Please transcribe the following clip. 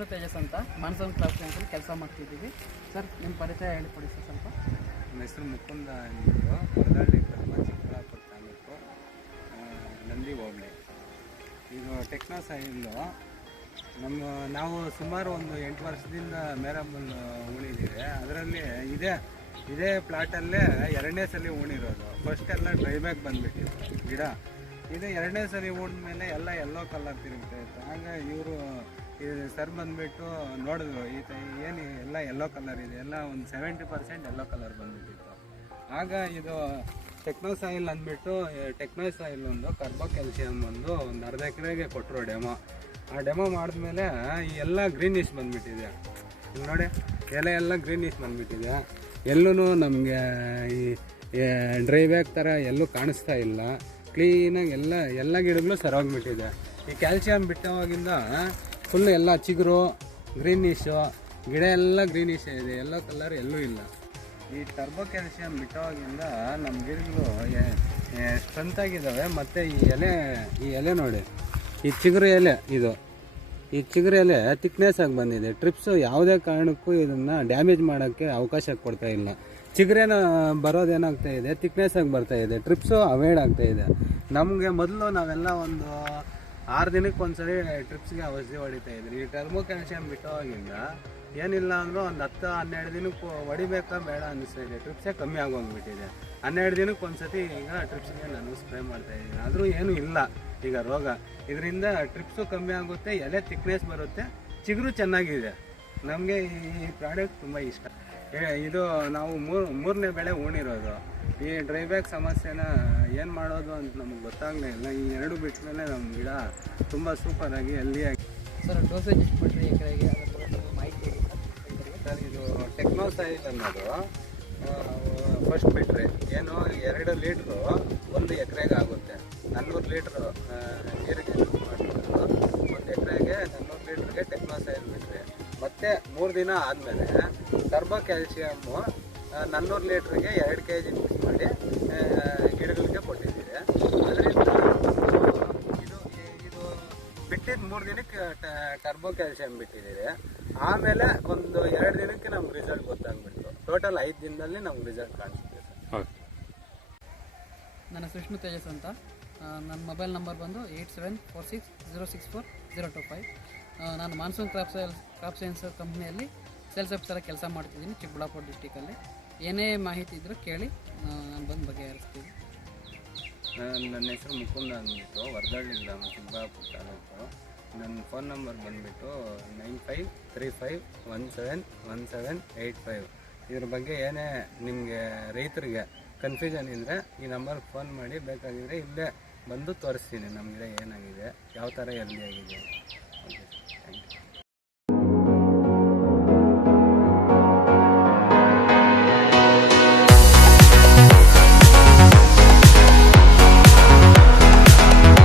ವಿಷ್ಣು ತೇಜಸ್ ಅಂತ monsoon craft ಅಂತ ಕೆಲಸ ಮಾಡ್ತಿದ್ದೀವಿ ಸರ್. ನಿಮ್ಮ ಪರಿಚಯ ಹೇಳಿಕೊಡಿ ಸರ್ ಸ್ವಲ್ಪ. ನಮ್ಮ ಹೆಸರು ಮುಕುಂದ ಅಂದ್ಬಿಟ್ಟು ಹೊರದಾಳಿ ಗ್ರಾಮ, ಚಿಕ್ಕಬಳ್ಳಾಪುರ ತಾಲೂಕು, ನಂದಿ ಹೋಬಳಿ. ಇದು ಟೆಕ್ನೋ ಸಾಯಿಲ್ಲು ನಾವು ಸುಮಾರು ಒಂದು 8 ವರ್ಷದಿಂದ ಮೇರಮ್ಮಲ್ ಉಣಿದ್ದೀವಿ. ಅದರಲ್ಲಿ ಇದೇ ಪ್ಲಾಟಲ್ಲೇ 2ನೇ ಸಲ ಉಣಿರೋದು. ಫಸ್ಟ್ ಎಲ್ಲ ಡ್ರೈ ಬ್ಯಾಗ್ ಬಂದುಬಿಟ್ಟಿತ್ತು ಗಿಡ. ಇದು 2ನೇ ಸಲ ಉಣ್ಮೇಲೆ ಎಲ್ಲ ಯೆಲ್ಲೋ ಕಲರ್ ತಿರುಗ್ತಾ ಇತ್ತು. ಆಗ ಇವರು ಸರ್ ಬಂದುಬಿಟ್ಟು ನೋಡಿದ್ರು, ಏನು ಎಲ್ಲ ಯೆಲ್ಲೋ ಕಲರ್ ಇದೆ, ಎಲ್ಲ ಒಂದು 70% ಯೆಲ್ಲೋ ಕಲರ್ ಬಂದುಬಿಟ್ಟಿತ್ತು. ಆಗ ಇದು ಟೆಕ್ನೋ ಸಾಯಿಲ್ ಅಂದ್ಬಿಟ್ಟು ಟೆಕ್ನೋ ಸಾಯಿಲ್ ಒಂದು ಕಾರ್ಬೋ ಕ್ಯಾಲ್ಸಿಯಂ ಒಂದು ಅರ್ಧ ಎಕರೆಗೆ ಕೊಟ್ಟರು ಡೆಮೋ. ಆ ಡೆಮೋ ಮಾಡಿದ್ಮೇಲೆ ಈ ಎಲ್ಲ ಗ್ರೀನಿಶ್ ಬಂದುಬಿಟ್ಟಿದೆ. ನೋಡಿ ಎಲ್ಲ ಗ್ರೀನಿಶ್ ಬಂದುಬಿಟ್ಟಿದೆ. ಎಲ್ಲೂ ನಮಗೆ ಈ ಡ್ರೈ ಬ್ಯಾಗ್ ಥರ ಎಲ್ಲೂ ಕಾಣಿಸ್ತಾ ಇಲ್ಲ. ಕ್ಲೀನಾಗಿ ಎಲ್ಲ ಗಿಡಗಳು ಸರೋಗ್ಬಿಟ್ಟಿದೆ. ಈ ಕ್ಯಾಲ್ಸಿಯಂ ಬಿಟ್ಟವಾಗಿಂದ ಫುಲ್ಲು ಎಲ್ಲ ಚಿಗುರು ಗ್ರೀನಿಶು, ಗಿಡ ಎಲ್ಲ ಗ್ರೀನಿಶ್ ಇದೆ, ಎಲ್ಲೋ ಕಲರ್ ಎಲ್ಲೂ ಇಲ್ಲ. ಈ ಟರ್ಬೋ ಕ್ಯಾಲ್ಸಿಯಂ ಬಿಟ್ಟವಾಗಿಂದ ನಮ್ಮ ಗಿಡಗಳು ಸ್ಟ್ರೆಂತಾಗಿದ್ದಾವೆ. ಮತ್ತು ಈ ಎಲೆ ನೋಡಿ, ಈ ಚಿಗುರು ಎಲೆ ಈ ಚಿಗುರು ಎಲೆ ಥಿಕ್ನೆಸ್ ಆಗಿ ಬಂದಿದೆ. ಟ್ರಿಪ್ಸು ಯಾವುದೇ ಕಾರಣಕ್ಕೂ ಇದನ್ನು ಡ್ಯಾಮೇಜ್ ಮಾಡೋಕ್ಕೆ ಅವಕಾಶ ಕೊಡ್ತಾ ಇಲ್ಲ. ಚಿಗುರೇನ ಬರೋದೇನಾಗ್ತಾ ಇದೆ, ಥಿಕ್ನೆಸ್ ಆಗಿ ಬರ್ತಾ ಇದೆ. ಟ್ರಿಪ್ಸು ಅವಾಯ್ಡ್ ಆಗ್ತಾ ಇದೆ. ನಮಗೆ ಮೊದಲು ನಾವೆಲ್ಲ ಒಂದು 6 ದಿನಕ್ಕೆ ಒಂದ್ಸರಿ ಟ್ರಿಪ್ಸ್ಗೆ ಔಷಧಿ ಹೊಡಿತಾ ಇದ್ರಿ. ಈ ಟರ್ಬೋ ಕ್ಯಾಲ್ಸಿಯಂ ಬಿಟ್ಟೋವಾಗಿಂದ ಏನಿಲ್ಲ ಅಂದರೂ ಒಂದು 10-12 ದಿನಕ್ಕೆ ಹೊಡಿಬೇಕಾ ಬೇಡ ಅನ್ನಿಸ್ತಾ ಇದೆ. ಟ್ರಿಪ್ಸೇ ಕಮ್ಮಿ ಆಗೋಗ್ಬಿಟ್ಟಿದೆ. 12 ದಿನಕ್ಕೆ ಒಂದ್ಸತಿ ಈಗ ಟ್ರಿಪ್ಸ್ಗೆ ನಾನು ಸ್ಪ್ರೇ ಮಾಡ್ತಾ ಇದ್ದೀನಿ. ಆದರೂ ಏನೂ ಇಲ್ಲ ಈಗ ರೋಗ. ಇದರಿಂದ ಟ್ರಿಪ್ಸು ಕಮ್ಮಿ ಆಗುತ್ತೆ, ಎಲೆ ಥಿಕ್ನೆಸ್ ಬರುತ್ತೆ, ಚಿಗುರು ಚೆನ್ನಾಗಿದೆ. ನಮಗೆ ಈ ಪ್ರಾಡಕ್ಟ್ ತುಂಬ ಇಷ್ಟ. ಇದು ನಾವು ಮೂರನೇ ಬೆಳೆ ಉಣಿರೋದು. ಈ ಡ್ರೈ ಬ್ಯಾಗ್ ಸಮಸ್ಯೆನ ಏನು ಮಾಡೋದು ಅಂತ ನಮಗೆ ಗೊತ್ತಾಗಲೇ ಇಲ್ಲ. ಈ 2 ಬಿಟ್ಟ ಮೇಲೆ ನಮ್ಮ ಗಿಡ ತುಂಬ ಸೂಪರಾಗಿ ಹೆಲ್ದಿಯಾಗಿ. ಸರ್ ಡೋಸೇಜ್ ಎಷ್ಟು ಕೊಟ್ಟರೆ ಎಕರೆಗೆ, ಅದರ ಸ್ವಲ್ಪ ಮಾಹಿತಿ ಸರ್, ಇದು ಟೆಕ್ನೋ ಸಾಯಿಲ್ ಅನ್ನೋದು ಫಸ್ಟ್ ಬಿಟ್ಟರೆ ಏನು 2 ಲೀಟ್ರು 1 ಎಕರೆಗೆ ಆಗುತ್ತೆ. 400 ಲೀಟ್ರು ನೀರಿಗೆ ಯೂಸ್ ಮಾಡ್ಕೊಂಡು 1 ಎಕರೆಗೆ 400 ಲೀಟ್ರಿಗೆ ಟೆಕ್ನೋ ಸಾಯಿಲ್ ಬಿಟ್ಟರೆ, ಮತ್ತು 3 ದಿನ ಆದಮೇಲೆ ಟರ್ಬೋ ಕ್ಯಾಲ್ಸಿಯಮ್ಮು 400 ಲೀಟ್ರಿಗೆ 2 kg ಮಿಕ್ಸ್ ಮಾಡಿ ಗಿಡಗಳಿಗೆ ಕೊಟ್ಟಿದ್ದೀರಿ. ಅದರಿಂದ ಇದು ಬಿಟ್ಟಿದ್ದು 3 ದಿನಕ್ಕೆ ಟರ್ಬೋ ಕ್ಯಾಲ್ಸಿಯಂ ಬಿಟ್ಟಿದ್ದೀರಿ. ಆಮೇಲೆ ಒಂದು 2 ದಿನಕ್ಕೆ ನಮ್ಗೆ ರಿಸಲ್ಟ್ ಗೊತ್ತಾಗ್ಬಿಡ್ತು. ಟೋಟಲ್ 5 ದಿನದಲ್ಲಿ ನಮ್ಗೆ ರಿಸಲ್ಟ್ ಕಾಣಿಸುತ್ತೆ ಸರ್. ನನ್ನ ಹೆಸರು ವಿಷ್ಣು ತೇಜಸ್ ಅಂತ. ನನ್ನ ಮೊಬೈಲ್ ನಂಬರ್ ಬಂದು 8746064025. ನಾನು ಮಾನ್ಸೂನ್ ಕ್ರಾಪ್ ಸೈನ್ಸ್ ಕಂಪ್ನಿಯಲ್ಲಿ ಸೇಲ್ಸ್ ಆಫೀಸರಾಗಿ ಕೆಲಸ ಮಾಡ್ತಿದ್ದೀನಿ ಚಿಕ್ಕಬಳ್ಳಾಪುರ ಡಿಸ್ಟಿಕಲ್ಲಿ. ಏನೇ ಮಾಹಿತಿ ಇದ್ದರೂ ಕೇಳಿ ನಾನು ಬಂದು ಬಗೆಹರಿಸ್ತೀನಿ. ನನ್ನ ಹೆಸರು ಮುಕುಂದ ಅಂದ್ಬಿಟ್ಟು ಹೊರದಾಳಿ ಗ್ರಾಮ, ಚಿಕ್ಕಬಳ್ಳಾಪುರ ತಾಲೂಕು. ನನ್ನ ಫೋನ್ ನಂಬರ್ ಬಂದುಬಿಟ್ಟು 9535171785. ಇದ್ರ ಬಗ್ಗೆ ಏನೇ ನಿಮಗೆ ರೈತರಿಗೆ ಕನ್ಫ್ಯೂಷನ್ ಇದ್ದರೆ ಈ ನಂಬರ್ಗೆ ಫೋನ್ ಮಾಡಿ. ಬೇಕಾಗಿದ್ದರೆ ಇಲ್ಲೇ ಬಂದು ತೋರಿಸ್ತೀನಿ ನಮ್ಮ ಗಿಡ ಏನಾಗಿದೆ, ಯಾವ ಥರ ಹೆಲ್ದಿಯಾಗಿದೆ. Okay, thank you.